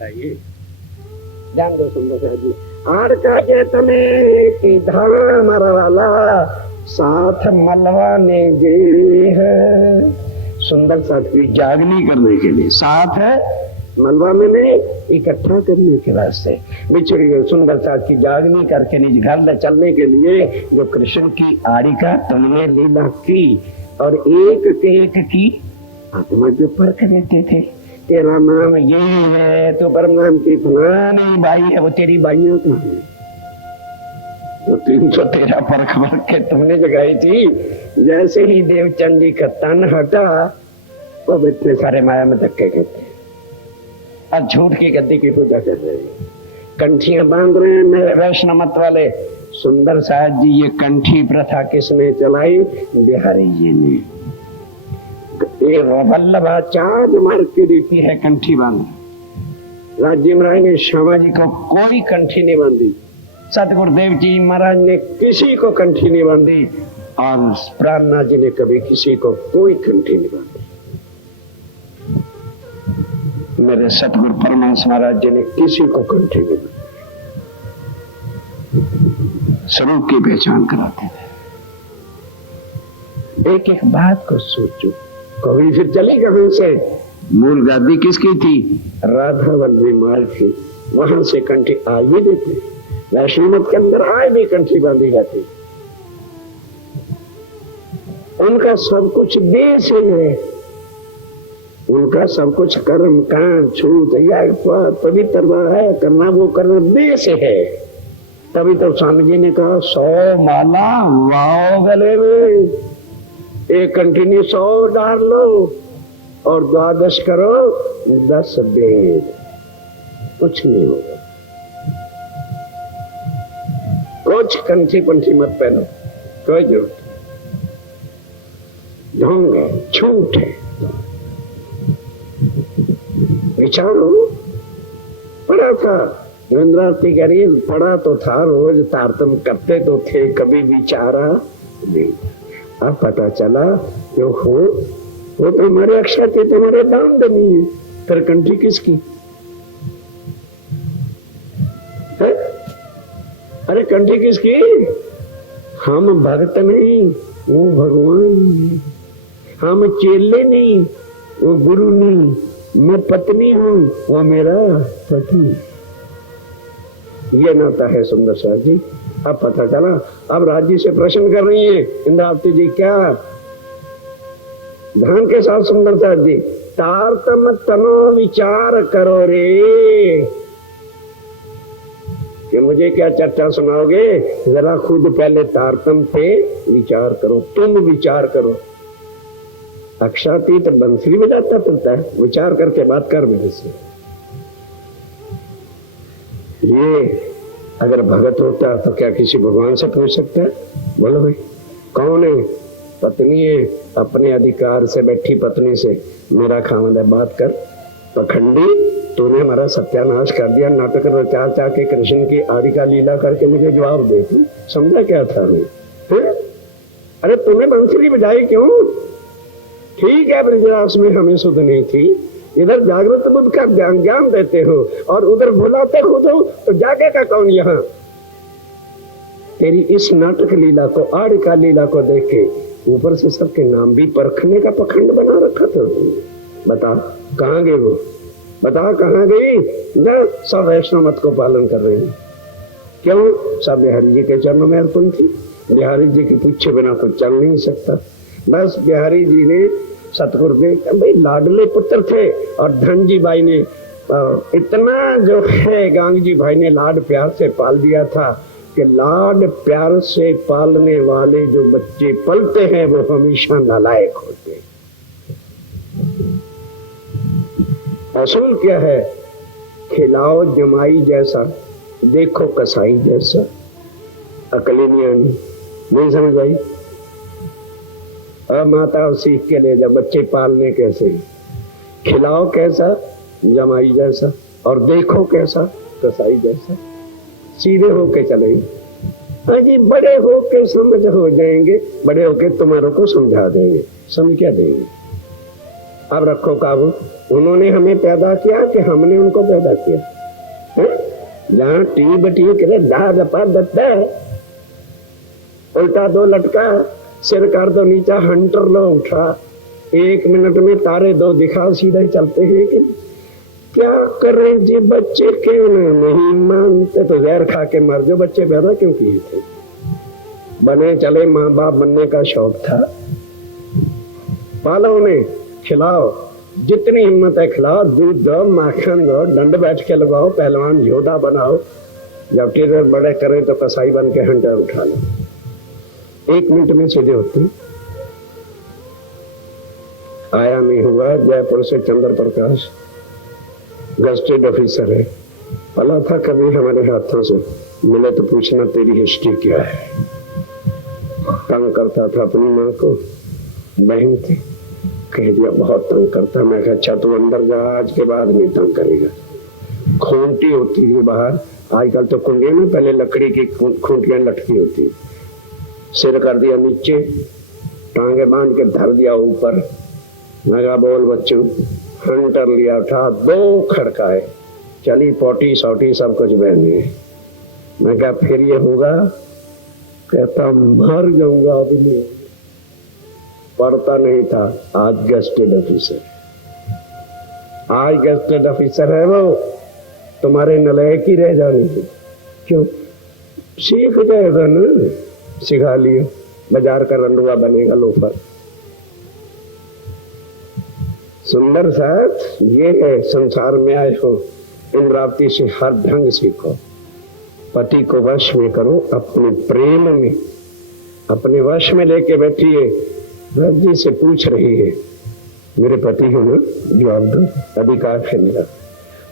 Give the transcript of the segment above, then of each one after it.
बताइए। ध्यान दो सुंदर जी। आर काजे तने की धारा मारा वाला साथ मलवा ने गे है। सुंदर साथ की जागनी करने के लिए, साथ है मलबा में इकट्ठा करने के वास्ते बिछड़ी गई सुंदर साथ की जागनी करके निज घर ले चलने के लिए जो कृष्ण की आड़ी का तुमने लीला की और एक की आत्मा जो परख लेते थे। तेरा नाम ये है तो परम नाम की फलानी बाई है, वो तेरी बाइयों का है जो 313 परख परख के तुमने जगाई थी। जैसे ही देवचंद जी का तन हटा वो इतने सारे माया में धक्के करते हैं और झूठ की गद्दी की पूजा कर रहे हैं, कंठियां बांध रहे हैं मेरे वैष्णव मत वाले। सुंदर साहब जी ये कंठी प्रथा किसने चलाई? बिहारी जी ने। ये वल्लभाचार्य मार्ग की रीति है कंठी बांधना। राजीव राय ने श्यामा जी को कोई कंठी नहीं बांधी, सतगुरुदेव जी महाराज ने किसी को कंठी नहीं बांधी और प्राणनाथ जी ने कभी किसी को कोई कंठी नहीं बांधी। मेरे सतगुरु परमहंस महाराज जी ने किसी को कंठी नहीं बांधी, स्वरूप की पहचान कराते थे। एक एक बात को सोचो, कभी फिर चली कभी से मूल गादी किसकी थी? राधा वल्लभी माल की। वहां से कंठी आ ही देते, वैष्णव के अंदर आए भी कंठी बांधी जाती। उनका सब कुछ देश है, उनका सब कुछ कर्म कांड छूत पवित्र है, करना वो करना देश है। तभी तो स्वामी जी ने कहा 100 माला वाओ गले में, एक कंटिन्यू 100 डाल लो और 12 करो 10 वेद, कुछ नहीं होगा। कुछ कंठी पंठी मत पहनो, कोई जरूरत ढोंग है, झूठ है। विचारो, पढ़ा था नरेंद्र करी, पढ़ा तो था, रोज तारतम करते तो थे, कभी विचारा नहीं। अब पता चला जो हो वो तो हमारे अक्षर थे, तुम्हारे दाम दनी है, फिर कंठी किसकी है? अरे कंठी किसकी? हम भक्त नहीं, वो भगवान। हम चेले नहीं, वो गुरु नहीं। मैं पत्नी हूँ, वो मेरा पति। ये नाता है सुंदर साहब जी। अब पता चला। अब राज्य से प्रश्न कर रही है इंद्रावती जी, क्या ध्यान के साथ सुंदर साहब जी, तारतम तनो विचार करो रे। कि मुझे क्या चर्चा सुनाओगे? जरा खुद पहले तारतम पे विचार करो, तुम विचार करो। अक्षातीत बंसरी बजाता फिरता है, विचार करके बात कर मेरे से। ये अगर भगत होता तो क्या किसी भगवान से पूछ सकता है? बोलो भाई, कौन है? पत्नी है, अपने अधिकार से बैठी पत्नी से मेरा खामद है, बात कर। पखंडी, तूने हमारा सत्यानाश कर दिया, नाटक रचा चा के कृष्ण की आदि का लीला करके मुझे जवाब दे। तू समझा क्या था मैं? अरे तूने बंसरी बजाई क्यों? ठीक है, ब्रजरास में हमें सुध नहीं थी, इधर जागृत बुद्ध का ज्ञान देते हो और उधर भुलाते खुद हो, तो जागेगा कौन यहाँ? तेरी इस नाटक लीला को, आड़ का लीला को देख के ऊपर से सबके नाम भी परखने का पखंड बना रखा था। बता कहाँ गए वो? बता कहाँ गई? सब वैष्णव मत को पालन कर रहे हैं। क्यों? सब बिहारी जी के चरणों में अर्पण थी। बिहारी जी के पूछे बिना तो चल नहीं सकता। बस बिहारी जी ने सतगुरुदेव भाई लाडले पुत्र थे और धनजी भाई ने इतना जो है गांगजी भाई ने लाड प्यार से पाल दिया था कि लाड प्यार से पालने वाले जो बच्चे पलते हैं वो हमेशा नालायक होते हैं। असूल क्या है? खिलाओ जमाई जैसा, देखो कसाई जैसा। अकली नहीं समझ आई? अब माता सीख के ले जा, बच्चे पालने कैसे, खिलाओ कैसा? जमाई जैसा, और देखो कैसा? कसाई जैसा। सीधे होके चलेंगे। हाँ जी, बड़े होके समझ हो जाएंगे, बड़े होके तुम्हारों को समझा देंगे। समझ क्या देंगे? अब रखो काबू। उन्होंने हमें पैदा किया कि हमने उनको पैदा किया? जहाँ टीब ठीक रे दत्ता उल्टा दो लटका, सिर कर दो नीचा, हंटर लो उठा, 1 मिनट में तारे 2 दिखा, सीधे चलते हैं। कि क्या करें जी बच्चे क्यों नहीं मानते? तो जहर खा के मर जो, बच्चे पैदा क्यों किए थे? बने चले, माँ बाप बनने का शौक था, पालो उन्हें, खिलाओ, जितनी हिम्मत है खिलाओ, दूध दो, माखन दो, दंड बैठ के लगाओ, पहलवान योद्धा बनाओ। जब टीचर बड़े करें तो कसाई बन के हंटर उठा लो, 1 मिनट में सीधे होते। आया नहीं हुआ, जयपुर से चंद्र प्रकाश गजटेड ऑफिसर है, पला था कभी हमारे हाथों से, मिले तो पूछना तेरी हिस्ट्री क्या है। तंग करता था अपनी माँ को, बहन थी, कह दिया बहुत तंग करता। मैं कहा अच्छा तू अंदर जा, आज के बाद नहीं तंग करेगा। खूंटी होती है बाहर, आजकल तो कुंडे में, पहले लकड़ी की खूंटियां लटकी होती, सिर कर दिया नीचे, टांगे बांध के धर दिया ऊपर। मैं कहा बोल बच्चों, हंटर लिया, उठा, 2 खड़काए, चली पोटी सोटी सब कुछ बहने। मैं कहा फिर ये होगा? कहता मर जाऊंगा, अभी नहीं। पढ़ता नहीं था, आज गजटेड ऑफिसर, आज गजटेड ऑफिसर है वो। तुम्हारे नलायक ही रह जाने थे, क्यों? सीख जाएगा ना, सिखा लियो, बाजार का रंडुआ बनेगा लोफर। सुंदर साथ ये है, संसार में आए हो, इमरावती से हर ढंग सीखो, पति को वश में करो, अपने प्रेम में अपने वश में लेके बैठिए। राज्य से पूछ रही है मेरे पति हो ना, जवाब दो, अधिकार है मेरा।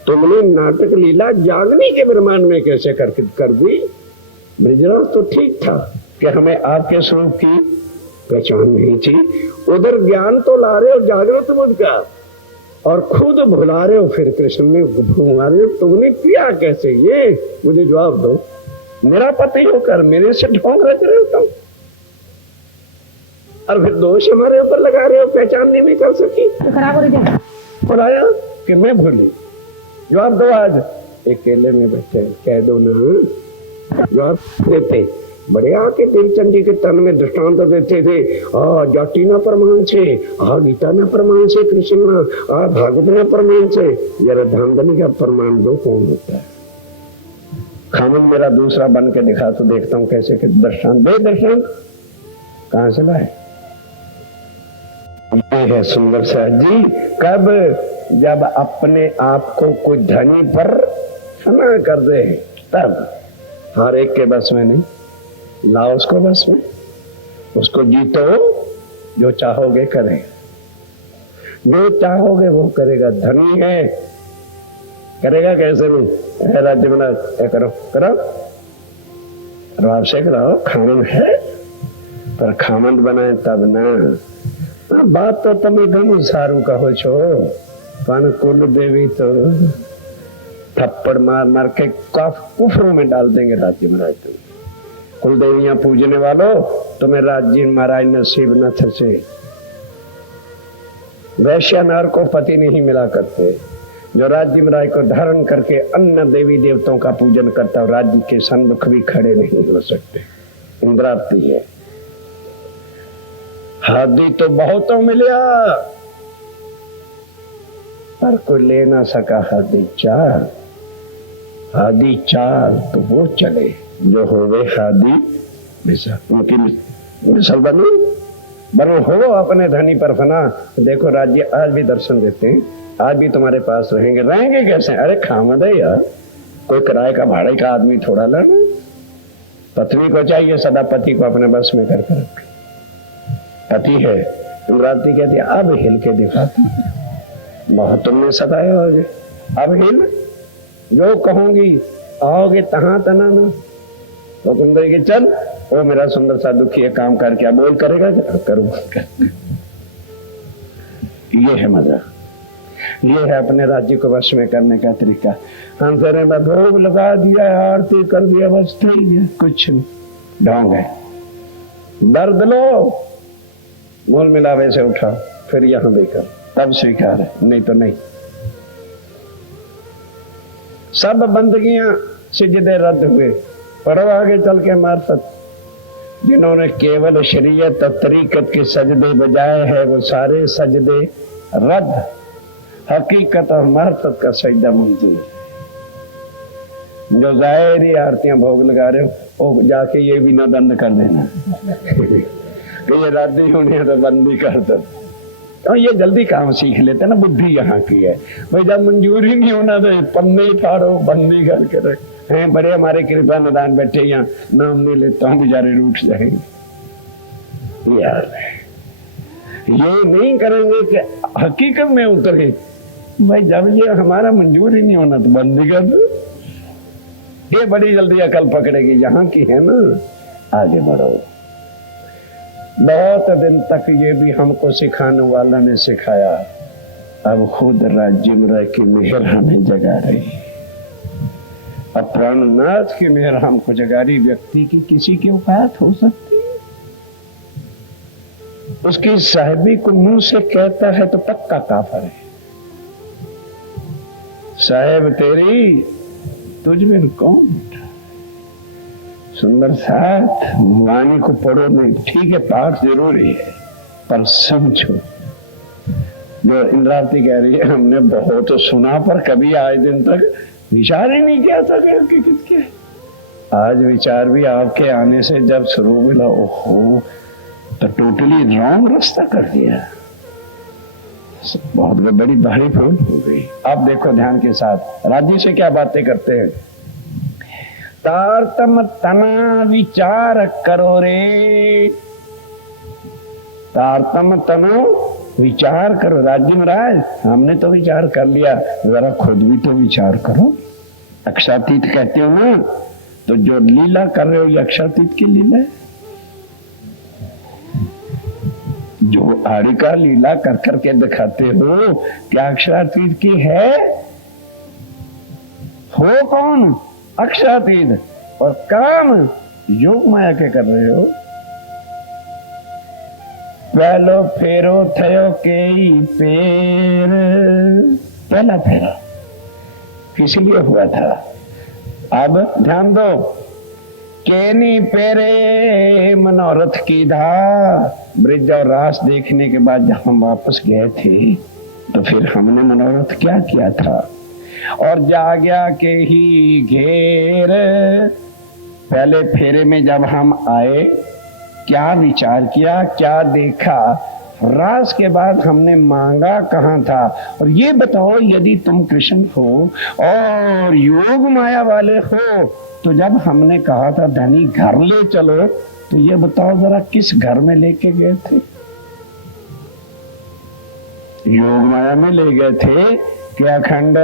तुमने नाटक लीला जागने के ब्रह्मांड में कैसे कर दी? ब्रिजराज तो ठीक था कि हमें आपके स्वरूप की पहचान नहीं थी, उधर ज्ञान तो ला रहे हो जागृत बुद्ध का, और खुद भुला रहे हो, फिर कृष्ण में घुमा रहे हो। तुमने किया कैसे? ये मुझे जवाब दो। मेरा पति होकर मेरे से ढोंग रच रहे हो तुम, और फिर दोष हमारे ऊपर लगा रहे हो, पहचान नहीं कर सकी तो खराब हो रही। बुलाया कि मैं भूली, जवाब दो। आज अकेले में बैठे, कह दो ना, जवाब देते। बड़े आके प्रेमचंद जी के तन में दृष्टांत तो देते थे, जाति न प्रमाण से, गीता न प्रमाण से, कृष्ण भागवत न प्रमाण से। जरा धामधनी का प्रमाण दो, कौन होता है? खामन मेरा दूसरा बन के दिखा तो देखता हूँ कैसे के दृष्टांत दे। दृष्टांत कहाँ से लाए? ये है सुंदर साथ जी, कब? जब अपने आप को कोई धनी पर फना कर दे, तब। हर एक के बस में नहीं, लाओ उसको बस में, उसको जीतो, जो चाहोगे करेगा, जो चाहोगे वो करेगा। धनी है, करेगा कैसे नहीं? राज्य बना करो, करो, राव से कराओ, खामन है, पर खामन बनाए तब ना। बात तो તમે ઘણું સારું કહો છો, પણ कुल देवी तो थप्पड़ मार मार के कुफरों में डाल देंगे राज्य महाराज। तुम कुल देवियां पूजने वालों, तुम्हें राज्य महाराज नसीब न थे। वैश्य नार को पति नहीं मिला करते, जो राज्य महाराज को धारण करके अन्य देवी देवताओं का पूजन करता, राज्य के सन्मुख भी खड़े नहीं हो सकते। इंद्रावती है, हादी तो बहुतों मिलिया, पर कोई ले ना सका हादी चाल। हादी चाल तो वो चले जो होवे हादी मिसल। उनकी मिसल बनो हो अपने धनी पर फना। देखो राज्य आज भी दर्शन देते हैं, आज भी तुम्हारे पास रहेंगे। रहेंगे कैसे? अरे खामद है यार, कोई किराए का भाड़े का आदमी थोड़ा लड़ना। पत्नी को चाहिए सदा पति को अपने बस में करके रखे। पति है, इमरावती कहती है अब हिल के दिखाती, बहुत तुमने सताए होगे, अब हिल, जो कहूंगी आओगे तहां तना ना। तो तुम कहेगी चल, वो मेरा सुंदर सा दुखी है, काम कर, क्या बोल करेगा? करूंगा। ये है मजा, ये है अपने राज्य को वश में करने का तरीका। हम सर में भोग लगा दिया, आरती कर दिया, बस ठीक है, कुछ नहीं। ढोंग है। दर्द लो, मोल मिलावे से उठाओ, फिर यहां बेकर। तब स्वीकार है, नहीं तो नहीं। सब बंदगियां सिजदे रद्द हुए। पढ़ो आगे चल के मार्फत। जिन्होंने केवल शरीयत और तरीकत के सजदे बजाए हैं वो सारे सजदे रद्द। हकीकत और मार्फत का सजदा मंजूर। जो जाहिरी आरतियां भोग लगा रहे हो वो जाके ये भी ना बंद कर देना कि ये रद्द ही होनी है तो बंद ही कर दो। तो ये जल्दी काम सीख लेते ना, बुद्धि यहाँ की है भाई। जब मंजूर ही नहीं होना तो पन्ने ही फाड़ो, बंदी करके रख हैं। बड़े हमारे कृपा निदान बैठे यहाँ, नाम नहीं लेता हूँ, बेचारे रूठ जाएंगे। यार ये नहीं करेंगे कि हकीकत में उतरे भाई। जब ये हमारा मंजूर ही नहीं होना तो बंदी कर दो। ये बड़ी जल्दी अकल पकड़ेगी, यहाँ की है ना। आगे बढ़ो। बहुत दिन तक ये भी हमको सिखाने वाला ने सिखाया, अब खुद राज्य में रह के मेहर हमें जगा रही। अब प्राणनाथ की मेहर हमको जगा रही। व्यक्ति की किसी की औकात हो सकती है? उसकी साहिबी को मुंह से कहता है तो पक्का काफर है। साहेब तेरी तुझ में कौन बैठा? सुंदर साथ वाणी को पढ़ो नहीं, ठीक है पाठ जरूरी है, पर समझो। जो इंद्रावती कह रही है हमने बहुत सुना पर कभी आज दिन तक विचार ही नहीं किया था कि किसके। आज विचार भी आपके आने से जब शुरू मिला, ओहो तो टोटली रॉन्ग रास्ता कर दिया। बहुत बड़ी भारी भूल हो गई। आप देखो ध्यान के साथ, राज्य से क्या बातें करते हैं। तारतम तना विचार करो रे। तारतम तना विचार करो। राज्य महाराज हमने तो विचार कर लिया, जरा खुद भी तो विचार करो। अक्षातीत कहते हो ना, तो जो लीला कर रहे हो ये अक्षातीत की लीला है। जो आड़िका लीला कर करके दिखाते हो क्या अक्षरातीत की है? हो कौन? अक्षरातीत। और काम योग माया के कर रहे हो। पहलो फेरो थयो के पेर। पहला फेरा किस लिए हुआ था? अब ध्यान दो। केनी पेरे मनोरथ की धा। ब्रिज और रास देखने के बाद जब हम वापस गए थे तो फिर हमने मनोरथ क्या किया था? और जाग्या के ही घेर। पहले फेरे में जब हम आए क्या विचार किया, क्या देखा? रास के बाद हमने मांगा कहाँ था? और ये बताओ यदि तुम कृष्ण हो और योग माया वाले हो तो जब हमने कहा था धनी घर ले चलो, तो ये बताओ जरा किस घर में लेके गए थे? योग माया में ले गए थे कि अखंड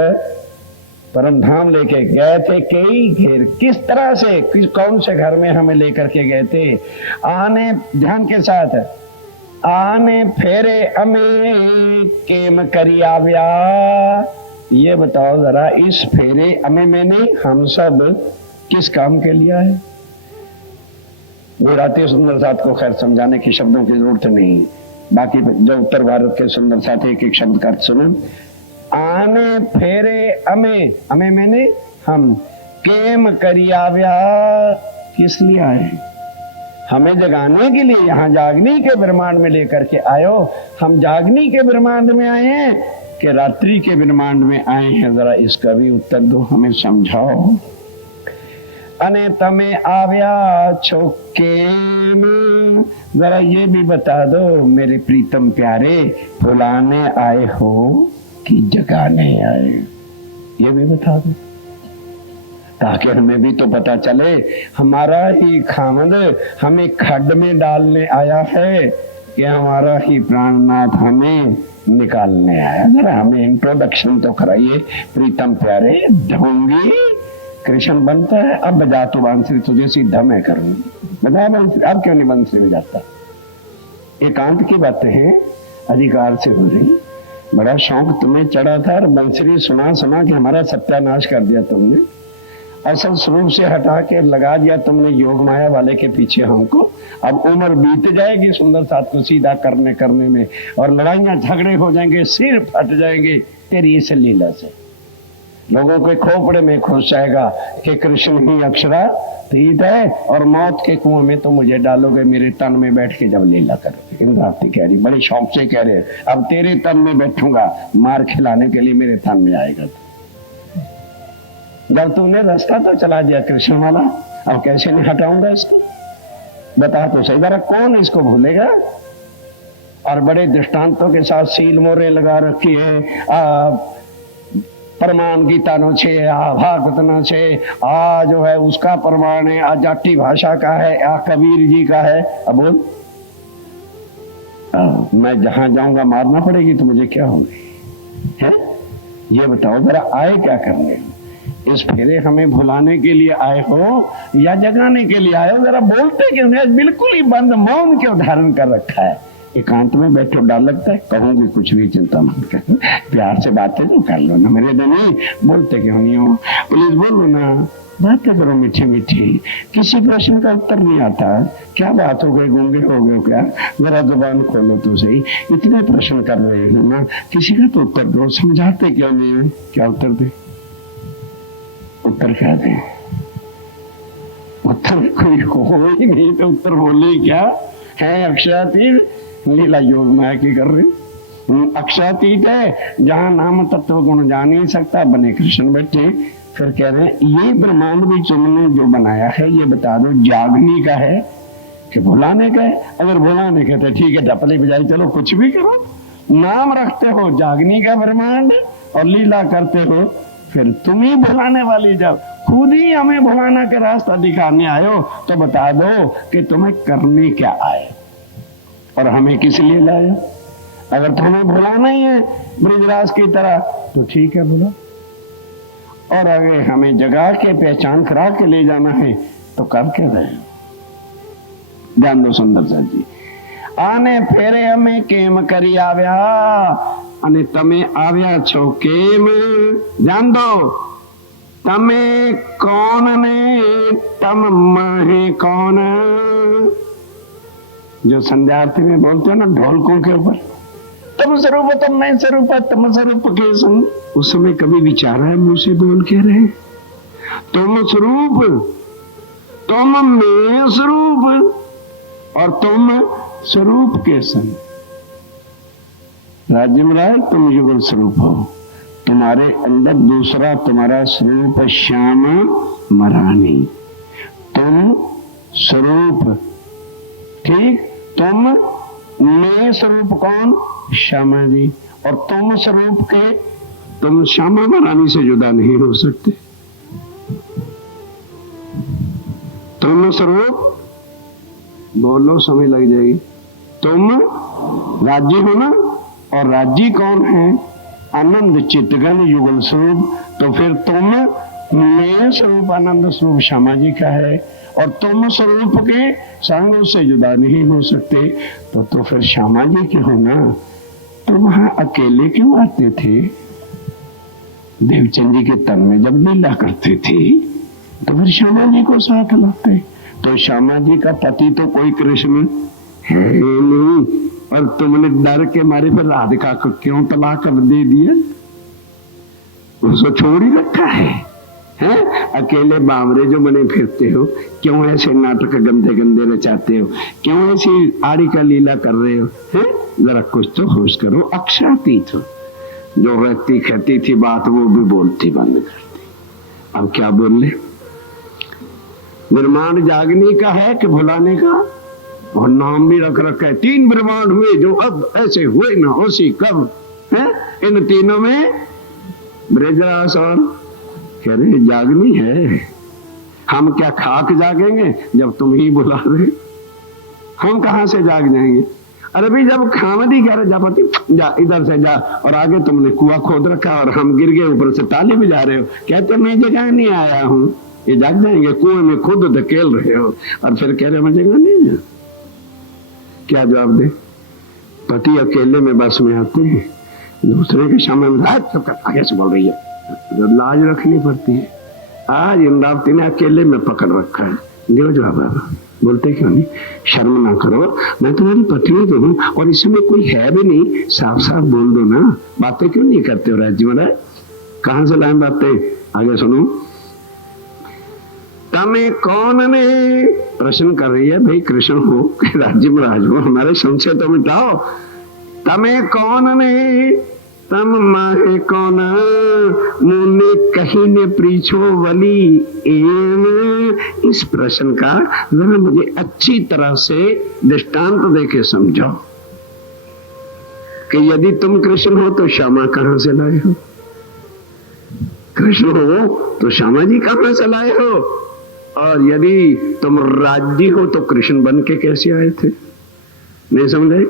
परम धाम लेके गए थे? कई घेर किस तरह से, कौन से घर में हमें लेकर के गए थे? आने ध्यान के साथ, आने फेरे अमे केम करी आव्या। ये बताओ जरा इस फेरे अमे मैंने हम सब किस काम के लिए आए? गुजराती सुंदर साथ को खैर समझाने की शब्दों की जरूरत नहीं, बाकी जो उत्तर भारत के सुंदर साथ एक एक शब्द का अर्थ सुनो। आने फेरे अमे, अमे मैंने हम, केम करी आव्या किस लिए आए? हमें जगाने के लिए, यहाँ जागनी के ब्रह्मांड में लेकर के आयो। हम जागनी के ब्रह्मांड में आए हैं कि रात्रि के ब्रह्मांड में आए हैं? जरा इसका भी उत्तर दो, हमें समझाओ। अने तमे आव्या छो केम, जरा ये भी बता दो मेरे प्रीतम प्यारे, फुलाने आए हो कि जगाने आए? ये भी बता दो ताकि हमें भी तो पता चले। हमारा ही खामद हमें खड्ड में डालने आया है कि हमारा ही प्राणनाथ हमें निकालने आया? जरा हमें इंट्रोडक्शन तो कराइए। प्रीतम प्यारे ढोंगी कृष्ण बनता है, अब बजा तो बांसुरी, तुझे सीधा मैं करूंगी। बजा बांसुरी, अब क्यों नहीं बांसुरी में जाता? एकांत की बातें हैं, अधिकार से हो रही। बड़ा शौक तुम्हें चढ़ा था और बांसुरी सुना सुना के हमारा सत्यानाश कर दिया तुमने। असल स्वरूप से हटा के लगा दिया तुमने योग माया वाले के पीछे हमको। अब उम्र बीत जाएगी सुंदर साथ को सीधा करने करने में, और लड़ाइयां झगड़े हो जाएंगे, सिर फट जाएंगे तेरी इस लीला से। लोगों के खोपड़े में घुस जाएगा कि कृष्ण ही अक्षरातीत है, और मौत के कुएं में तो मुझे डालोगे मेरे तन में बैठ के जब लीला करोगे। इंद्रावती कह रही, बड़े शौक से कह रहे, अब तेरे तन में बैठूंगा, मार खिलाने के लिए मेरे तन में आएगा। जब तूने रास्ता तो चला दिया कृष्ण वाला, अब कैसे नहीं हटाऊंगा इसको, बता तो सही जरा, कौन इसको भूलेगा। और बड़े दृष्टांतों के साथ सील मोरे लगा रखी है, प्रमाण गीता नो छे, भागवत नो छे, जो है उसका प्रमाण है, जाटी भाषा का है, कबीर जी का है। अब बोल, मैं जहां जाऊंगा मारना पड़ेगी तो मुझे क्या होगी है, ये बताओ जरा, आए क्या करने? इस फेरे हमें भुलाने के लिए आए हो या जगाने के लिए आए हो? जरा बोलते क्यों नहीं? बिल्कुल ही बंद मौन क्यों धारण कर रखा है? एकांत में बैठो, डर लगता है, कहूंगी कुछ भी, चिंता मत कर, प्यार से बातें तो कर लो ना मेरे धनी, बोलते क्यों नहीं हो? प्लीज बोलो ना, बातें करो मीठी मीठी। किसी प्रश्न का उत्तर नहीं आता, क्या बात हो गई, गूंगे हो गए क्या? जरा जुबान खोलो तो सही, इतने प्रश्न कर रहे हो ना, किसी का तो उत्तर दो। समझाते क्यों नहीं है? क्या उत्तर दे? उत्तर क्या दे? उत्तर कोई हो ही नहीं तो उत्तर बोले क्या है? अक्षरातीत लीला योग माया की कर रहे, अक्षरातीत है, जहां नाम तत्व गुण जान नहीं सकता, बने कृष्ण बैठे। फिर कह रहे ये ब्रह्मांड भी तुमने जो बनाया है ये बता दो, जागने का है कि भुलाने का है? अगर भुलाने का तो ठीक है, ढपले बजाई चलो कुछ भी करो, नाम रखते हो जागने का ब्रह्मांड और लीला करते हो, फिर तुम ही भुलाने वाली। जब खुद ही हमें भुलाना का रास्ता दिखाने आयो तो बता दो कि तुम्हें करने क्या आए और हमें किस लिए लाए। अगर तुम्हें भुलाना ही है ब्रिजराज की तरह तो ठीक है भुला, और अगर हमें जगा के पहचान करा के ले जाना है तो कर के रहे। ध्यान दो सुंदर सा जी, आने फेरे हमें केम करी आव्या, અને તમે આવ્યા છો કેમ? ધ્યાન દો, તમે કોણ ને તમ મહે कौन? जो संध्यार्थी में बोलते हैं ना ढोलकों के ऊपर, तुम स्वरूप तुम मैं स्वरूप तुम स्वरूप के संग, उस समय कभी विचारा है मुंह से बोल के रहे? तुम स्वरूप, तुम मैं स्वरूप और तुम स्वरूप के संग। राज्य महाराज तुम युगल स्वरूप हो, तुम्हारे अंदर दूसरा तुम्हारा स्वरूप श्याम महारानी, तुम स्वरूप ठीक, तुम मैं स्वरूप कौन? श्यामा जी, और तुम स्वरूप के तुम श्यामा महारानी से जुदा नहीं हो सकते। तुम स्वरूप बोलो, समय लग जाएगी। तुम राज्य हो ना, और राज्य कौन है? आनंद चित्तगण युगल स्वरूप। तो फिर तुम मैं स्वरूप आनंद स्वरूप श्यामा जी का है, और तुम स्वरूप के संग उससे जुदा नहीं हो सकते। तो फिर श्यामा जी के हो ना, तो वहां अकेले क्यों आते थे? देवचंद जी के तन में जब लीला करते थे तो फिर श्यामा जी को साथ लाते। तो श्यामा जी का पति तो कोई कृष्ण है नहीं, और तुमने डर के मारे फिर राधिका को क्यों तलाक दे दिया? उसको छोड़ ही रखा है, हैं? अकेले बावरे जो बने फिरते हो, क्यों ऐसे नाटक गंदे गंदे रचाते हो? क्यों ऐसी आड़ी का लीला कर रहे हो? हैं? जरा कुछ तो होश करो। अक्षरातीत हो, जो व्यक्ति कहती थी बात वो भी बोलती बंद करती। अब क्या बोले? ब्रह्मांड जागने का है कि भुलाने का? और नाम भी रख रखा है, 3 ब्रह्मांड हुए जो अब ऐसे हुए ना उसी कब है? इन तीनों में ब्रजरास और कह रहे जागनी है। हम क्या खाक जागेंगे जब तुम ही बुला रहे? हम कहां से जाग जाएंगे? अरे भाई जब खामदी कह रहे जापति जा इधर से जा, और आगे तुमने कुआं खोद रखा और हम गिर गए, ऊपर से ताली बजा रहे हो, कहते मैं जगाने आया हूं। ये जाग जाएंगे? कुएं में खुद धकेल रहे हो और फिर कह रहे मैं जगाने आया। क्या जवाब दे? पति अकेले में बस में आते हैं, दूसरे के सामने आगे से बोल रही है, लाज रखनी पड़ती है। आज इंद्रावती ने अकेले में पकड़ रखा है। देव जवाब बाबा, बोलते क्यों नहीं? शर्म ना करो, मैं तुम्हारी पत्नी तो हूँ और इसमें कोई है भी नहीं, साफ साफ बोल दो ना। बातें क्यों नहीं करते हो राज्य महाराज? कहां से लाए बातें? आगे सुनो। तमें कौन ने, प्रश्न कर रही है भाई, कृष्ण हो कि राज्य महाराज हो, हमारे संशय तो मिटाओ। तमें कौन ने, तम माहे कौन, मुने कहीं ने परीछो वली। इस प्रश्न का जरा मुझे अच्छी तरह से दृष्टांत देके समझाओ कि यदि तुम कृष्ण हो तो श्यामा कहां से लाए हो? कृष्ण हो तो श्यामा जी कहां से लाए हो? और यदि तुम राज्य हो तो कृष्ण बन के कैसे आए थे? नहीं समझे?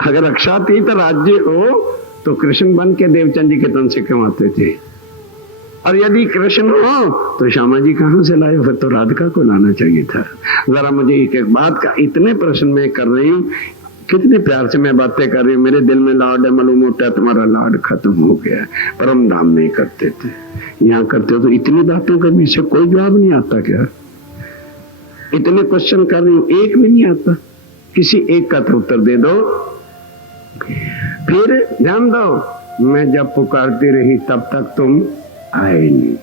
अगर अक्षातीत राज्य हो तो कृष्ण बन के देवचंद जी के तन से क्यों आते थे? और यदि कृष्ण हो तो श्यामा जी कहां से लाए? फिर तो राधिका को लाना चाहिए था। जरा मुझे एक बात का, इतने प्रश्न मैं कर रही हूँ, कितने प्यार से मैं बातें कर रही हूँ, मेरे दिल में लाड है, मालूम होता है तुम्हारा लाड खत्म हो गया। परम धाम नहीं करते थे, यहाँ करते हो। तो इतनी बातों के पीछे कोई जवाब नहीं आता क्या? इतने क्वेश्चन कर रही हूँ, एक भी नहीं आता। किसी एक का तो उत्तर दे दो। फिर ध्यान दो, मैं जब पुकारती रही तब तक तुम आए नहीं।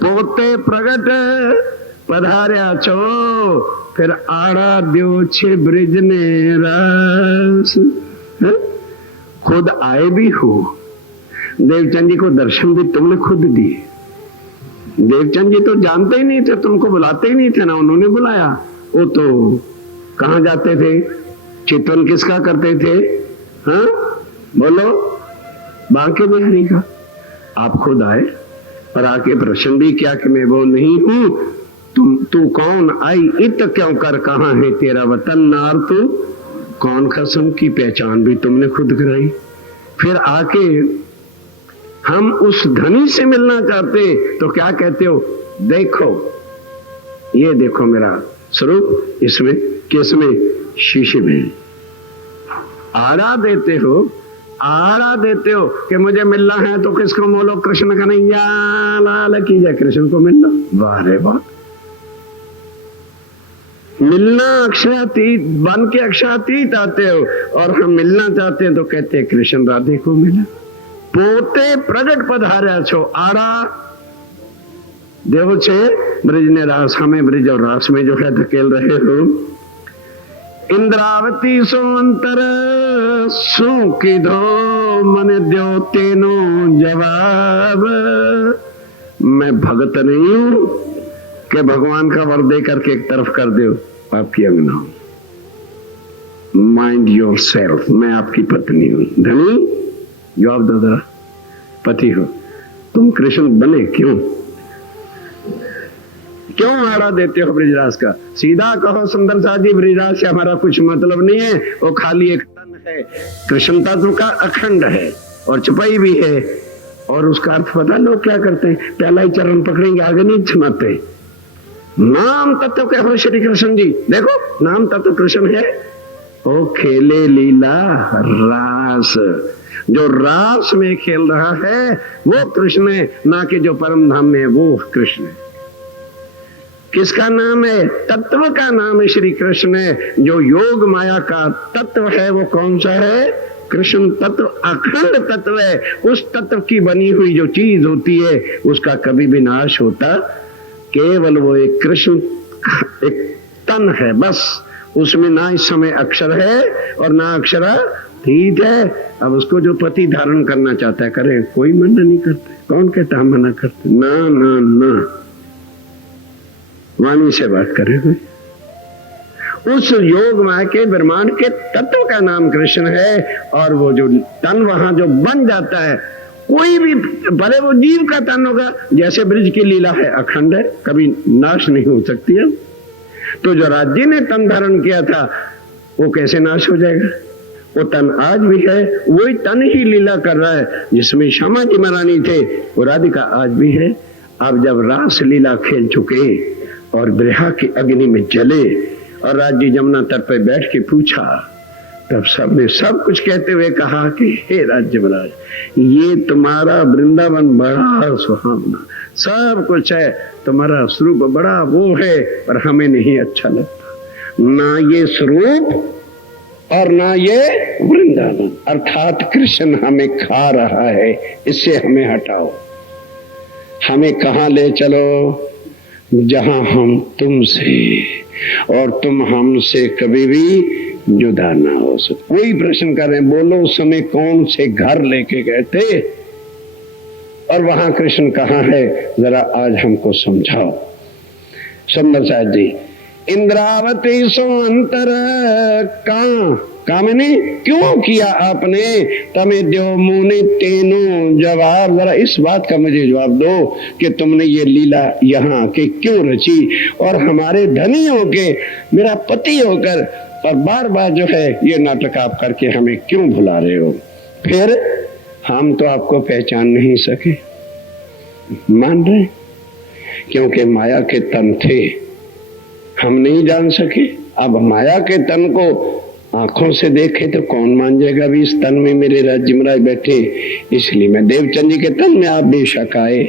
पोते प्रगट पधार्या छो, फिर आड़ा द्यो छे ब्रिज ने रास। खुद आए भी हो, देवचंद जी को दर्शन भी तुमने खुद दिए। देवचंद जी तो जानते ही नहीं थे, तुमको बुलाते ही नहीं थे ना, उन्होंने बुलाया। वो तो कहां जाते थे? चित्रण किसका करते थे? हाँ बोलो, बांके बिहारी का। आप खुद आए पर आके प्रश्न भी क्या कि मैं वो नहीं हूं, तू कौन आई इत क्यों कर, कहां है तेरा वतन नार तू कौन, कसम की पहचान भी तुमने खुद कराई। फिर आके हम उस धनी से मिलना चाहते तो क्या कहते हो? देखो, ये देखो मेरा स्वरूप, इसमें किसमें? शीशे में। आड़ा देते हो, आड़ा देते हो कि मुझे मिलना है तो किसको बोलो? कृष्ण कन्हैया लाल की जय, कृष्ण को मिल लो। वाह रे वाह, मिलना अक्षरातीत बन के अक्षरातीत आते हो, और हम मिलना चाहते हैं तो कहते हैं कृष्ण राधे को मिला। पोते प्रगट पधार्या छो, आड़ा देव छे ब्रिज ने रास, हमें ब्रिज और रास में जो है धकेल रहे हो। इंद्रावती सो अंतर सो किधो, मन द्यो तेनो जवाब। मैं भगत नहीं हूं कि भगवान का वर दे करके एक तरफ कर दो, आपकी अंगना हूं। माइंड योर सेल्फ, मैं आपकी पत्नी हूं। धनी जवाब दो जरा, पति हो तुम, कृष्ण बने क्यों? क्यों आड़ा देते हो ब्रिजराज का? सीधा कहो सुंदर सा जी, ब्रिजराज से हमारा कुछ मतलब नहीं है, वो खाली एक तन है। कृष्ण तत्व का अखंड है और छुपाई भी है। और उसका अर्थ पता लोग क्या करते हैं? पहला ही चरण पकड़ेंगे, आगे नहीं सुनाते। नाम तत्व क्या हो श्री कृष्ण जी? देखो नाम तत्व कृष्ण है, ओ खेले लीला रास। जो रास में खेल रहा है वो कृष्ण है, ना कि जो परम धाम में है वो कृष्ण है। किसका नाम है? तत्व का नाम है श्री कृष्ण है। जो योग माया का तत्व है वो कौन सा है? कृष्ण तत्व अखंड तत्व है। उस तत्व की बनी हुई जो चीज होती है उसका कभी भी नाश होता, केवल वो एक कृष्ण एक तन है बस। उसमें ना इस समय अक्षर है और ना अक्षरा ठीक है। अब उसको जो पति धारण करना चाहता है करे, कोई मना नहीं करते। कौन कहता हम मना करते? ना ना ना, वाणी से बात करे हुए। उस योग माया के ब्रह्मांड के तत्व का नाम कृष्ण है। और वो जो तन वहां जो बन जाता है, कोई भी भले वो जीव का तन होगा, जैसे ब्रिज की लीला है अखंड है, कभी नाश नहीं हो सकती है। तो जो राज्य ने तन धारण किया था वो कैसे नाश हो जाएगा? वो तन आज भी है, वही तन ही लीला कर रहा है। जिसमें श्यामा जी महारानी थे वो राधिका आज भी है। अब जब रास लीला खेल चुके और ब्रहा की अग्नि में जले और राज्य जमुना तट पर बैठ के पूछा, तब सबने सब कुछ कहते हुए कहा कि हे राज्य महाराज, ये तुम्हारा वृंदावन बड़ा बड़ा सुहावना, सब कुछ है, तुम्हारा स्वरूप बड़ा वो है, पर हमें नहीं अच्छा लगता। ना ये स्वरूप और ना ये वृंदावन, अर्थात कृष्ण हमें खा रहा है, इससे हमें हटाओ। हमें कहाँ ले चलो? जहां हम तुमसे और तुम हमसे कभी भी जुदा ना हो सके। वही प्रश्न कर रहे हैं, बोलो उस समय कौन से घर लेके गए थे और वहां कृष्ण कहाँ है? जरा आज हमको समझाओ। सुंदर साहब जी, इंद्रावती सो अंतर कामने क्यों किया आपने? तमें द्यो मुनि तेनु जवाब। जरा इस बात का मुझे जवाब दो कि तुमने ये लीला यहाँ के क्यों रची और हमारे धनी होके, मेरा पति होकर, और बार बार जो है ये नाटक आप करके हमें क्यों भुला रहे हो? फिर हम तो आपको पहचान नहीं सके, मान रहे, क्योंकि माया के तन थे, हम नहीं जान सके। अब माया के तन को आंखों से देखे तो कौन मान जाएगा भी इस तन में मेरे राज्य महाराज बैठे। इसलिए मैं देवचंद जी के तन में आप बेशक आए।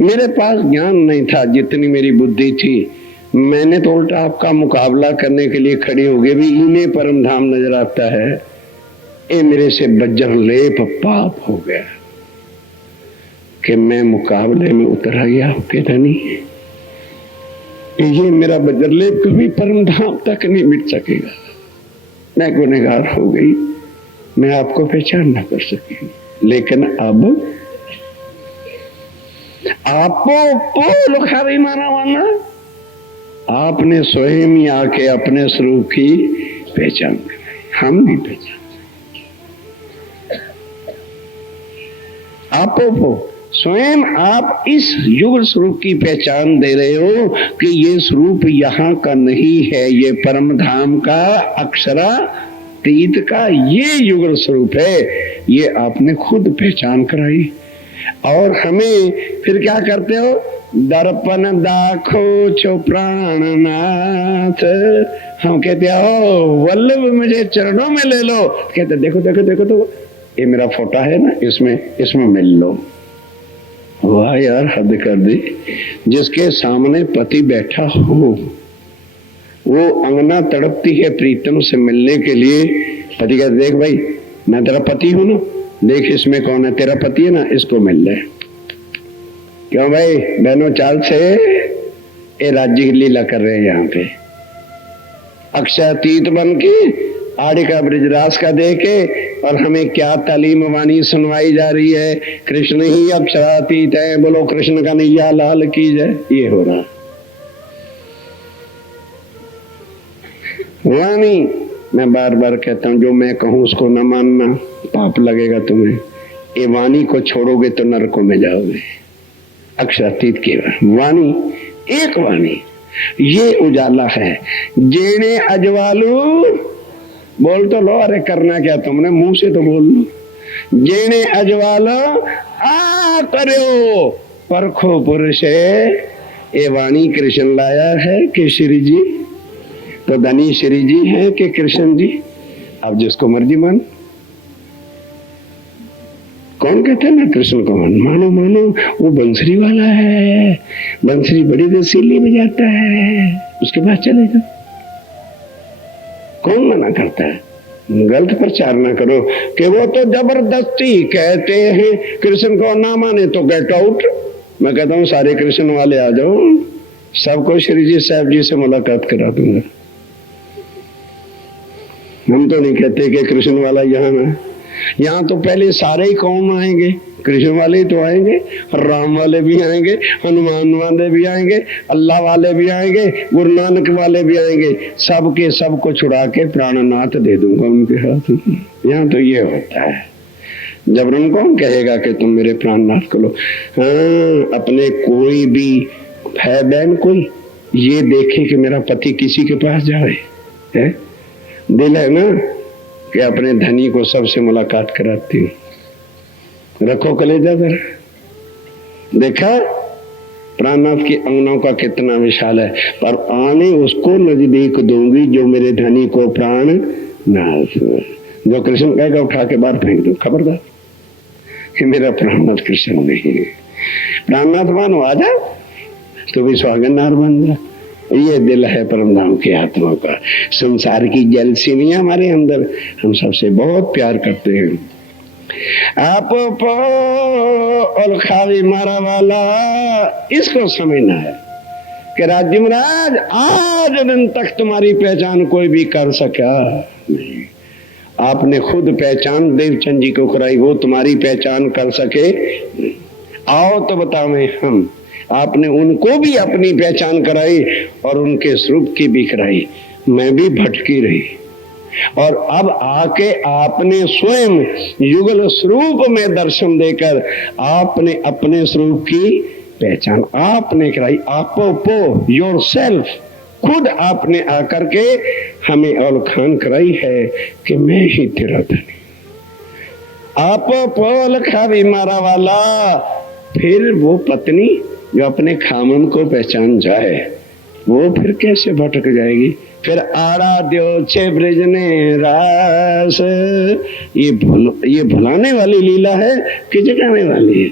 मेरे पास ज्ञान नहीं था, जितनी मेरी बुद्धि थी, मैंने तो उल्टा आपका मुकाबला करने के लिए खड़ी हो गई भी इन्हें परम धाम नजर आता है। ये मेरे से बज्र लेप पाप हो गया कि मैं मुकाबले में उतर गया आपके धनी। ये मेरा बज्रलेप कभी परम धाम तक नहीं मिट सकेगा। मैं गुनहगार हो गई, मैं आपको पहचान ना कर सकी। लेकिन अब आपको लोखारी माना माना, आपने स्वयं ही आके अपने स्वरूप की पहचान कराई, हम नहीं पहचान। आपो स्वयं आप इस युगल स्वरूप की पहचान दे रहे हो कि ये स्वरूप यहाँ का नहीं है, ये परम धाम का, अक्षरातीत का ये युगल स्वरूप है। ये आपने खुद पहचान कराई। और हमें फिर क्या करते हो? दर्पण दाखो छो प्राणनाथ। हम कहते हो वल्लभ मुझे चरणों में ले लो। कहते देखो देखो देखो तो ये मेरा फोटो है ना, इसमें मिल लो। वाह यार, हद कर दी। जिसके सामने पति बैठा हो, वो अंगना तड़पती है प्रीतम से मिलने के लिए। पति कहते देख भाई, मैं तेरा पति हूं ना, देख इसमें कौन है, तेरा पति है ना, इसको मिल ले। क्यों भाई बहनों, चाल से ये राज्य की लीला कर रहे हैं यहाँ पे। अक्षरातीत बन के आड़े का ब्रजरास का देखे, और हमें क्या तालीम वाणी सुनवाई जा रही है, कृष्ण ही अक्षरातीत है, बोलो कृष्ण का नैया लाल की जय। ये हो रहा वाणी। मैं बार बार कहता हूं, जो मैं कहूं उसको न मानना, पाप लगेगा तुम्हें। ये वाणी को छोड़ोगे तो नरकों में जाओगे। अक्षरातीत की वाणी, एक वाणी, ये उजाला है। जेने अजवालू, बोल तो लो, अरे करना क्या तुमने, मुंह से तो बोल लो। जेने अजवालो आ करो परखो पुरुष है। ये वाणी कृष्ण लाया है कि श्री जी? तो धनी श्री जी है कि कृष्ण जी? अब जिसको मर्जी मान। कौन कहते हैं ना कृष्ण को मानो मानो, वो बंसरी वाला है, बंसरी बड़ी रसीली बजाता है, उसके बाद चलेगा। कौन मना करता है? गलत प्रचार ना करो कि वो तो जबरदस्ती कहते हैं कृष्ण को ना माने तो गेट आउट। मैं कहता हूँ सारे कृष्ण वाले आ जाओ, सबको श्री जी साहब जी से मुलाकात करा दूंगा। हम तो नहीं कहते कि कृष्ण वाला यहाँ है। यहाँ तो पहले सारे ही कौन आएंगे? कृष्ण वाले ही तो आएंगे, राम वाले भी आएंगे, हनुमान वाले भी आएंगे, अल्लाह वाले भी आएंगे, गुरु नानक वाले भी आएंगे। सबके सबको छुड़ा के प्राणनाथ दे दूंगा उनके हाथ। यहाँ तो ये होता है। जबरन कौन कहेगा कि तुम मेरे प्राणनाथ को लो? हाँ, अपने कोई भी है बहन कोई ये देखे कि मेरा पति किसी के पास जाए, है दिल है ना कि अपने धनी को सबसे मुलाकात कराती हूँ। रखो कलेजा जरा। देखा प्राणनाथ की अंगनों का कितना विशाल है, पर आने उसको नजदीक दूंगी जो मेरे धनी को प्राण नाथ। जो कृष्ण कहेगा उठा के बाहर फेंक दो, खबरदार कि मेरा प्राणनाथ कृष्ण नहीं है। प्राणनाथ मानो आजा, तो भी स्वागतनार बन जा। ये दिल है परम धाम की आत्मा का। संसार की जलसी नहीं हमारे अंदर, हम सबसे बहुत प्यार करते हैं। आप और खावी मारा वाला, इसको समझना है कि राज्य महाराज आज दिन तक तुम्हारी पहचान कोई भी कर सका नहीं। आपने खुद पहचान देवचंद जी को कराई, वो तुम्हारी पहचान कर सके। आओ तो बतावें हम। आपने उनको भी अपनी पहचान कराई और उनके स्वरूप की भी कराई। मैं भी भटकी रही और अब आके आपने स्वयं युगल स्वरूप में दर्शन देकर आपने अपने स्वरूप की पहचान आपने कराई। आपो योरसेल्फ, खुद आपने आकर के हमें औलखान कराई है कि मैं ही तेरा धनी। आपो पोल खावी मारा वाला। फिर वो पत्नी जो अपने खामन को पहचान जाए, वो फिर कैसे भटक जाएगी? फिर आड़ा द्यो छे ब्रिज ने रास। ये भुलाने वाली लीला है कि जगाने वाली है?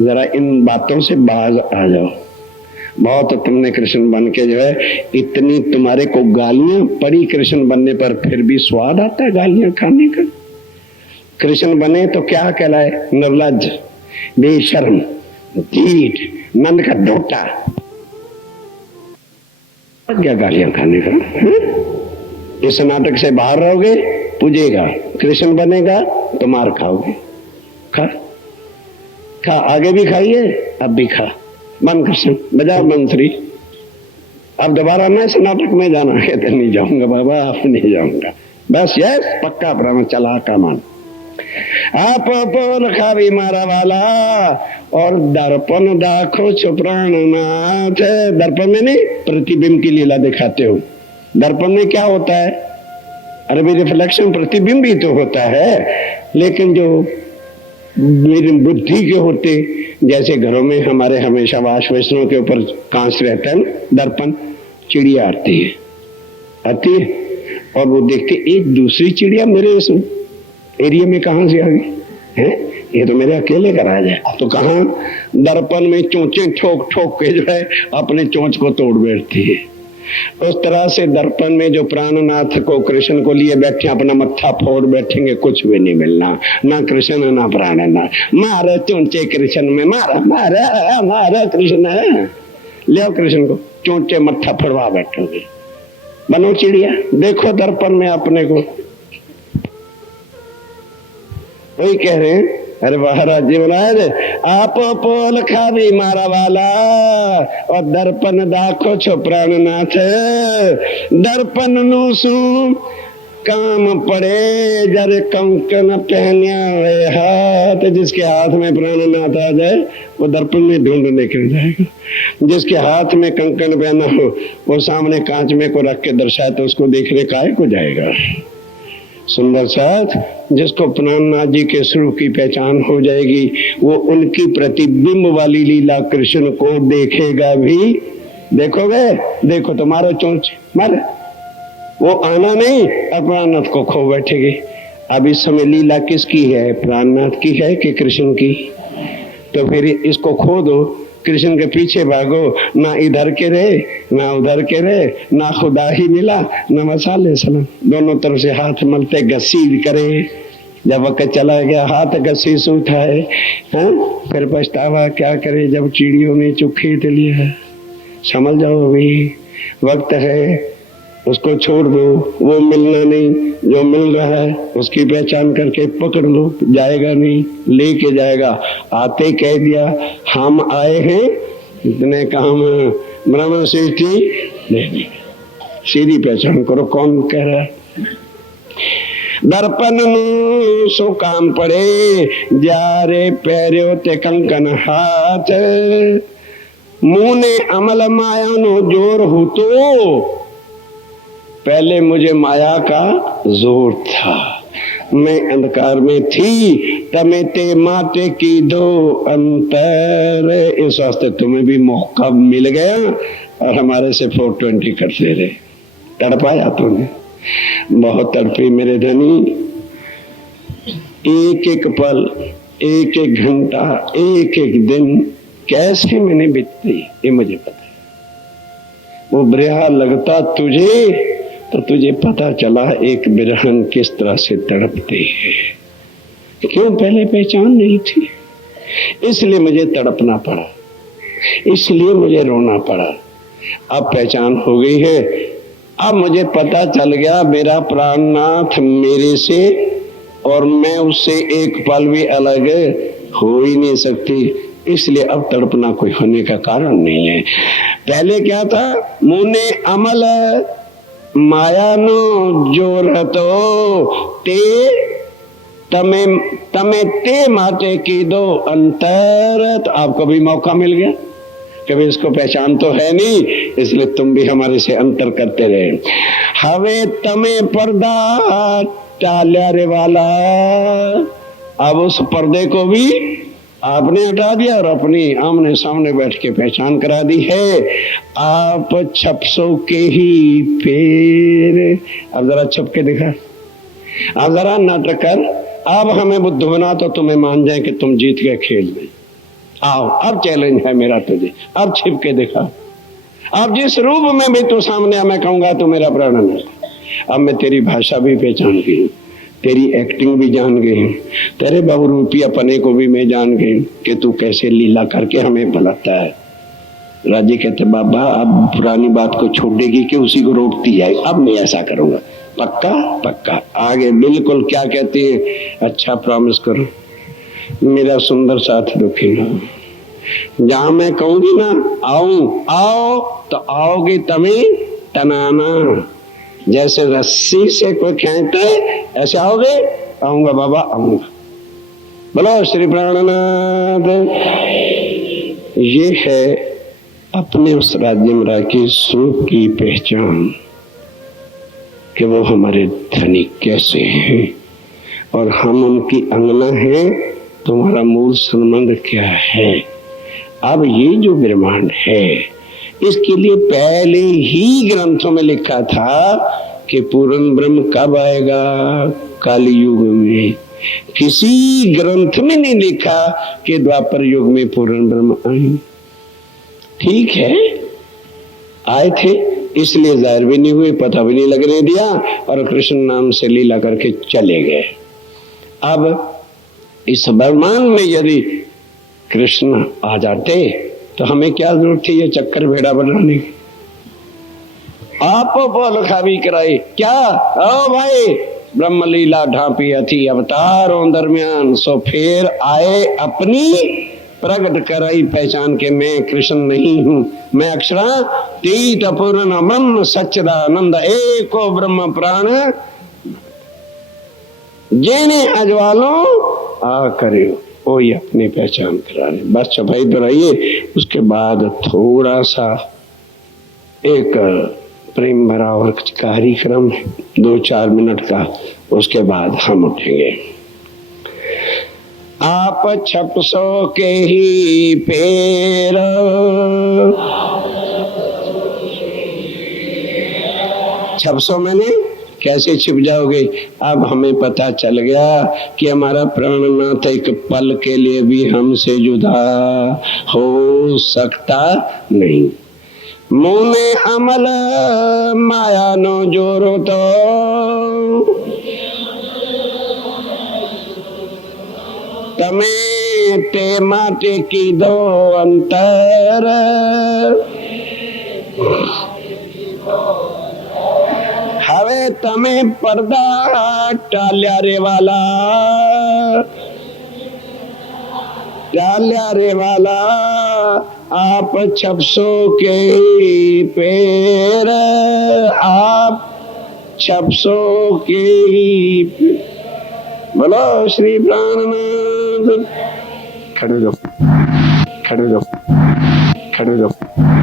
जरा इन बातों से बाज आ जाओ। बहुत तुमने कृष्ण बन के जो है इतनी तुम्हारे को गालियां पड़ी कृष्ण बनने पर, फिर भी स्वाद आता है गालियां खाने का। कृष्ण बने तो क्या कहलाए? निर्लज्ज, बेशर्म, ढीठ, नंद का डोटा। क्या गालियां खाने का? इस नाटक से बाहर रहोगे पूजेगा, कृष्ण बनेगा तो मार खाओगे। खा आगे भी खाइए, अब भी खा। मन कृष्ण बजा मंत्री। अब दोबारा मैं इस नाटक में जाना कहते नहीं जाऊंगा बाबा, आप नहीं जाऊंगा बस। यस पक्का प्राण चला का मान। आप पोल खावी मारा वाला और दर्पण दाखो छो प्राणनाथ। दर्पण में नहीं प्रतिबिंब की लीला दिखाते हो। दर्पण में क्या होता है? अरे भी रिफ्लेक्शन, प्रतिबिंब ही तो होता है। लेकिन जो मेरी बुद्धि के होते, जैसे घरों में हमारे हमेशा वाश वैष्णव के ऊपर कांच रहता है दर्पण, चिड़िया आती है और वो देखते एक दूसरी चिड़िया मेरे इस एरिया में कहां से आ गई है? ये तो मेरे अकेले का राज है। तो कहां? दर्पण में चोंचे ठोक ठोक के जो है अपने चोंच को तोड़ बैठती है। उस तरह से दर्पण में जो प्राणनाथ को कृष्ण को लिए बैठे अपना मत्था फोड़ बैठेंगे, कुछ भी नहीं मिलना, ना कृष्ण ना प्राणनाथ। मारा चोंचे कृष्ण में, मारा मारा मारा कृष्ण, ले आओ कृष्ण को, चोंचे मत्था फोड़वा बैठोगे। बनो चिड़िया, देखो दर्पण में अपने को। वही कह रहे हैं, अरे महाराज जी महाराज आप पोल खावी मारा वाला और दर्पण दाखो छो प्राणनाथ। दर्पन नु सु काम पड़े जर कंकन पहनिया हाथ। जिसके हाथ में प्राणनाथ आ जाए वो दर्पण में ढूंढ निकल जाएगा। जिसके हाथ में कंकन पहना हो वो सामने कांच में को रख के दर्शाए तो उसको देखने काहे को जाएगा। सुंदर साथ जिसको प्राणनाथ जी के स्वरूप की पहचान हो जाएगी, वो उनकी प्रतिबिंब वाली लीला कृष्ण को देखेगा भी। देखोगे? देखो तुम्हारा चोंच मारे, वो आना नहीं और प्राणनाथ को खो बैठेगी। अब इस समय लीला किसकी है? प्राणनाथ की है कि कृष्ण की? तो फिर इसको खो दो, कृष्ण के पीछे भागो। ना इधर के रहे ना उधर के रहे, ना खुदा ही मिला ना मसाले सलाम। दोनों तरफ से हाथ मलते घसीट करे। जब वक्त चला गया हाथ घसीट उठाए, फिर पछतावा क्या करे जब चिड़ियों ने चुप खींच लिया। समझ जाओ अभी वक्त है, उसको छोड़ दो। वो मिलना नहीं, जो मिल रहा है उसकी पहचान करके पकड़ लो। जाएगा नहीं, लेके जाएगा। आते कह दिया हम आए हैं, इतने काम ब्राह्मण श्रेष्ठी नहीं। सीधी पहचान करो कौन कह रहा है। दर्पण नु सो काम पड़े जारे पैर्यो ते कंकन हाथ। मुंह ने अमल माया नो जोर हो तो पहले मुझे माया का जोर था। मैं अंधकार में थी तमे ते माते की दो अंतर। इस वास्ते तुम्हें भी मौका मिल गया और हमारे से 420 करते रहे। तड़पाया तूने, बहुत तड़पी मेरे धनी। एक एक पल, एक एक घंटा, एक एक दिन कैसे मैंने बीती ये मुझे पता है। वो बिरहा लगता तुझे तो तुझे पता चला एक बिरहन किस तरह से तड़पती है। क्यों? पहले पहचान नहीं थी, इसलिए मुझे तड़पना पड़ा, इसलिए मुझे रोना पड़ा। अब पहचान हो गई है, अब मुझे पता चल गया मेरा प्राणनाथ मेरे से और मैं उससे एक पल भी अलग हो ही नहीं सकती, इसलिए अब तड़पना कोई होने का कारण नहीं है। पहले क्या था? मुने अमल मायानो जो रहतो ते तमे तमे ते माटे की दो अंतर। तो आपको भी मौका मिल गया, कभी इसको पहचान तो है नहीं, इसलिए तुम भी हमारे से अंतर करते रहे। हवे तमे पर्दा टाल्या रे वाला, अब उस पर्दे को भी आपने हटा दिया और अपनी आमने सामने बैठ के पहचान करा दी है। आप छपसों के ही पेर। अब जरा छप के दिखा, अब जरा नाटक कर, अब हमें बुद्ध बना तो तुम्हें मान जाए कि तुम जीत गए खेल में। आओ, अब चैलेंज है मेरा तुझे, अब छिप के दिखा। अब जिस रूप में भी तू सामने मैं कहूंगा तो मेरा प्राणन है। अब मैं तेरी भाषा भी पहचान गई, तेरी एक्टिंग भी जान गई, तेरे बहुरूपी अपने को भी मैं जान गई कि तू कैसे लीला करके हमें भुलाता है। राजी कहते बाबा अब पुरानी बात को छोड़ देगी कि उसी को रोकती जाए, अब मैं ऐसा करूंगा। पक्का? पक्का। आगे बिल्कुल। क्या कहती है? अच्छा प्रॉमिस करो मेरा सुंदर साथ रुकेगा। जहां मैं कहूंगी ना आऊं, आओ तो आओगे तमें तनाना। जैसे रस्सी से कोई खींचता है ऐसे आओगे? आऊंगा बाबा, आऊंगा। बोलो श्री प्राणनाथ। ये है अपने उस राज्य की स्वरूप की पहचान कि वो हमारे धनिक कैसे हैं और हम उनकी अंगना हैं। तुम्हारा मूल संबंध क्या है? अब ये जो ब्रह्मांड है इसके लिए पहले ही ग्रंथों में लिखा था कि पूर्ण ब्रह्म कब आएगा? काली युग में। किसी ग्रंथ में नहीं लिखा कि द्वापर युग में पूर्ण ब्रह्म आए। ठीक है, आए थे, इसलिए जाहिर भी नहीं हुए, पता भी नहीं लगने दिया और कृष्ण नाम से लीला करके चले गए। अब इस ब्रह्मांड में यदि कृष्ण आ जाते तो हमें क्या जरूरत थी ये चक्कर भेड़ा बनाने की? आप बोल खावी कराई क्या? ओ भाई, ब्रह्म लीला ढांपी थी अवतारों दरमियान, सो फिर आए अपनी प्रकट कराई पहचान के मैं कृष्ण नहीं हूं, मैं अक्षरातीत पूर्ण ब्रह्म सच्चिदानंद एको ब्रह्म प्राण जेने अजवालों आ करियो। वो ये अपनी पहचान करा रहे। बस चौपाई पर आइए, उसके बाद थोड़ा सा एक प्रेम भरा और कार्यक्रम 2-4 मिनट का, उसके बाद हम उठेंगे। आप छपसों के ही पैर, छपसों मैंने कैसे छिप जाओगे? अब हमें पता चल गया कि हमारा प्राणनाथ एक पल के लिए भी हमसे जुदा हो सकता नहीं। मुंह में अमल माया नो जोरो तो तमे ते माटे की दो अंतर। हवे तमे पर्दा टाल्या रे वाला, टाल्या रे वाला आप छपसों के ही पैर, आप छपसों के ही। बोलो श्री प्राणनाथ। खड़े रहो, खड़े रहो, खड़े रहो।